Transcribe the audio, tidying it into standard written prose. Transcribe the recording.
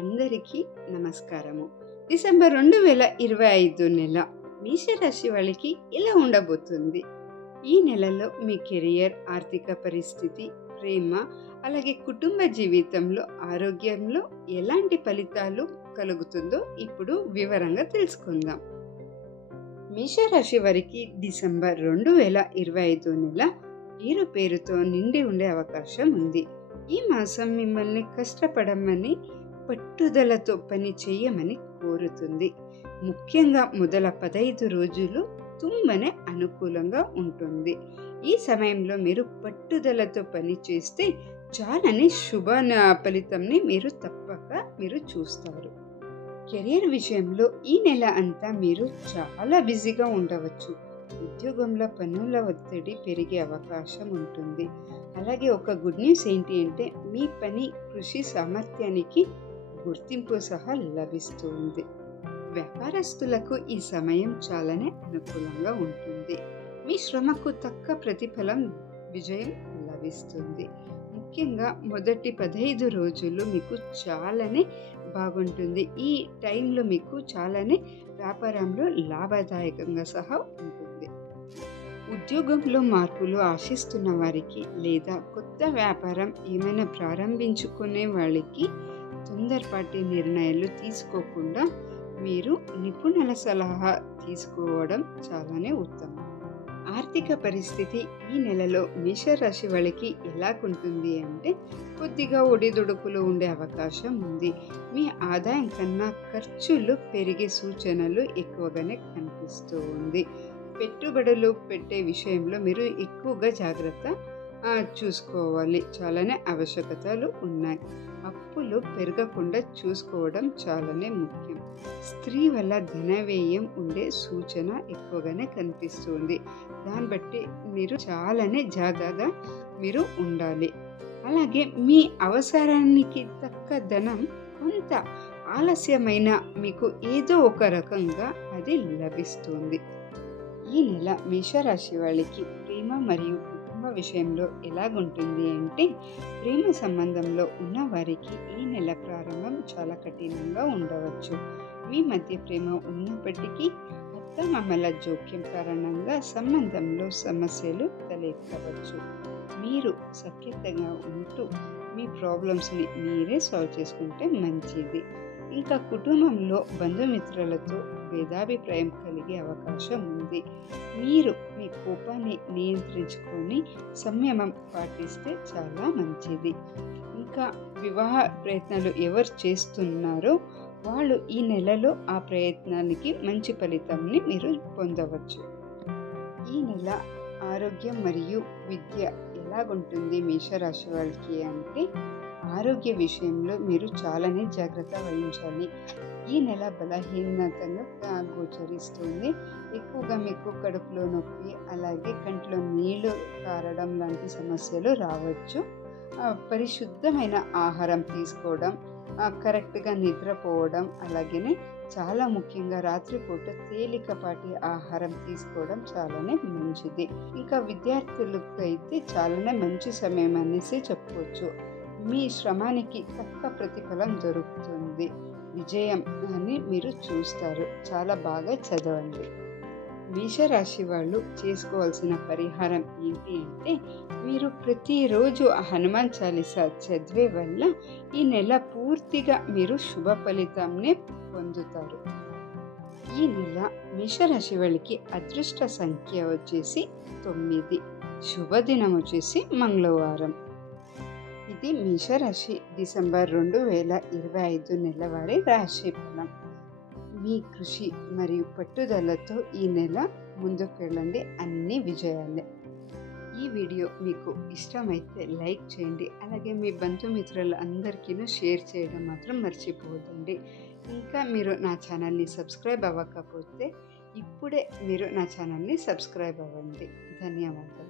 అందరికీ నమస్కారము. డిసెంబర్ 2025 నెల మేషరాశి వాళ్ళకి ఇలా ఉండబోతుంది. ఈ నెలలో మీ కెరియర్, ఆర్థిక పరిస్థితి, ప్రేమ, అలాగే కుటుంబ జీవితంలో, ఆరోగ్యంలో ఎలాంటి ఫలితాలు కలుగుతుందో ఇప్పుడు వివరంగా తెలుసుకుందాం. మేషరాశి వారికి డిసెంబర్ 2025 నెల పేరుతో నిండి ఉండే అవకాశం ఉంది. ఈ మాసం మిమ్మల్ని కష్టపడమని, పట్టుదలతో పని చేయమని కోరుతుంది. ముఖ్యంగా మొదల 15 రోజులు తుమ్మనే అనుకూలంగా ఉంటుంది. ఈ సమయంలో మీరు పట్టుదలతో పని చేస్తే చాలానే శుభ ఫలితంని మీరు చూస్తారు. కెరియర్ విషయంలో ఈ నెల అంతా మీరు చాలా బిజీగా ఉండవచ్చు. ఉద్యోగంలో పనుల ఒత్తిడి పెరిగే అవకాశం ఉంటుంది. అలాగే ఒక గుడ్ న్యూస్ ఏంటి అంటే మీ పని, కృషి సామర్థ్యానికి గుర్తింపు సహా లభిస్తుంది. వ్యాపారస్తులకు ఈ సమయం చాలానే అనుకూలంగా ఉంటుంది. మీ శ్రమకు తక్క ప్రతిఫలం, విజయం లభిస్తుంది. ముఖ్యంగా మొదటి 15 రోజులు మీకు చాలానే బాగుంటుంది. ఈ టైంలో మీకు చాలానే వ్యాపారంలో లాభదాయకంగా సహా ఉంటుంది. ఉద్యోగంలో మార్పులు ఆశిస్తున్న వారికి లేదా కొత్త వ్యాపారం ఏమైనా ప్రారంభించుకునే వాళ్ళకి తొందరపాటి నిర్ణయాలు తీసుకోకుండా మీరు నిపుణుల సలహా తీసుకోవడం చాలానే ఉత్తమం. ఆర్థిక పరిస్థితి ఈ నెలలో మేషరాశి వాళ్ళకి ఎలాగుంటుంది అంటే కొద్దిగా ఒడిదుడుకులు ఉండే అవకాశం ఉంది. మీ ఆదాయం కన్నా ఖర్చులు పెరిగే సూచనలు ఎక్కువగానే కనిపిస్తూ ఉంది. పెట్టుబడులు పెట్టే విషయంలో మీరు ఎక్కువగా జాగ్రత్త చూసుకోవాలి. చాలానే ఆవశ్యకతలు ఉన్నాయి. అప్పులు పెరగకుండా చూసుకోవడం చాలానే ముఖ్యం. స్త్రీ వల్ల ధన వ్యయం ఉండే సూచన ఎక్కువగానే కనిపిస్తుంది. దాన్ని బట్టి మీరు చాలానే జాగ్రత్తగా మీరు ఉండాలి. అలాగే మీ అవసరానికి తక్క ధనం కొంత ఆలస్యమైన మీకు ఏదో ఒక రకంగా అది లభిస్తుంది. ఈ నెల మేషరాశి వాళ్ళకి ప్రేమ మరియు కుటుంబ విషయంలో ఎలాగుంటుంది అంటే ప్రేమ సంబంధంలో ఉన్న వారికి ఈ నెల ప్రారంభం చాలా కఠినంగా ఉండవచ్చు. మీ మధ్య ప్రేమ ఉన్నప్పటికీ అత్తమామల జోక్యం కారణంగా సంబంధంలో సమస్యలు తలెత్తవచ్చు. మీరు సఖ్యతగా ఉంటూ మీ ప్రాబ్లమ్స్ని మీరే సాల్వ్ చేసుకుంటే మంచిది. ఇంకా కుటుంబంలో బంధుమిత్రులతో భేదాభిప్రాయం కలిగే అవకాశం ఉంది. మీరు మీ కోపాన్ని నియంత్రించుకొని సంయమం పాటిస్తే చాలా మంచిది. ఇంకా వివాహ ప్రయత్నాలు ఎవరు చేస్తున్నారో వాళ్ళు ఈ నెలలో ఆ ప్రయత్నానికి మంచి ఫలితాన్ని మీరు పొందవచ్చు. ఈ నెల ఆరోగ్యం మరియు విద్య ఎలాగుంటుంది మేషరాశి వాళ్ళకి అంటే ఆరోగ్య విషయంలో మీరు చాలానే జాగ్రత్త వహించాలి. ఈ నెల బలహీనతగా గోచరిస్తుంది. ఎక్కువగా మీకు కడుపులో నొప్పి, అలాగే కంట్లో నీళ్లు కారడం లాంటి సమస్యలు రావచ్చు. పరిశుద్ధమైన ఆహారం తీసుకోవడం, కరెక్ట్గా నిద్రపోవడం, అలాగే చాలా ముఖ్యంగా రాత్రిపూట తేలికపాటి ఆహారం తీసుకోవడం చాలానే మంచిది. ఇంకా విద్యార్థులకు అయితే చాలానే మంచి సమయం అనేసి చెప్పుకోవచ్చు. మీ శ్రమానికి తక్క ప్రతిఫలం దొరుకుతుంది. విజయం అని మీరు చూస్తారు. చాలా బాగా చదవండి. మేషరాశి వాళ్ళు చేసుకోవాల్సిన పరిహారం ఏంటి అంటే మీరు ప్రతిరోజు హనుమాన్ చాలీసా చదివే వల్ల ఈ నెల పూర్తిగా మీరు శుభ ఫలితాన్ని పొందుతారు. ఈ నెల మేషరాశి వాళ్ళకి అదృష్ట సంఖ్య వచ్చేసి 9, శుభదినం వచ్చేసి మంగళవారం. ఇది మేషరాశి డిసెంబర్ 2025 నెలవారీ రాశి ఫలం. మీ కృషి మరియు పట్టుదలతో ఈ నెల ముందుకెళ్ళండి, అన్ని విజయాలే. ఈ వీడియో మీకు ఇష్టమైతే లైక్ చేయండి. అలాగే మీ బంధుమిత్రులు అందరికీ షేర్ చేయడం మాత్రం మర్చిపోవద్దండి. ఇంకా మీరు నా ఛానల్ని సబ్స్క్రైబ్ అవ్వకపోతే ఇప్పుడే మీరు నా ఛానల్ని సబ్స్క్రైబ్ అవ్వండి. ధన్యవాదాలు.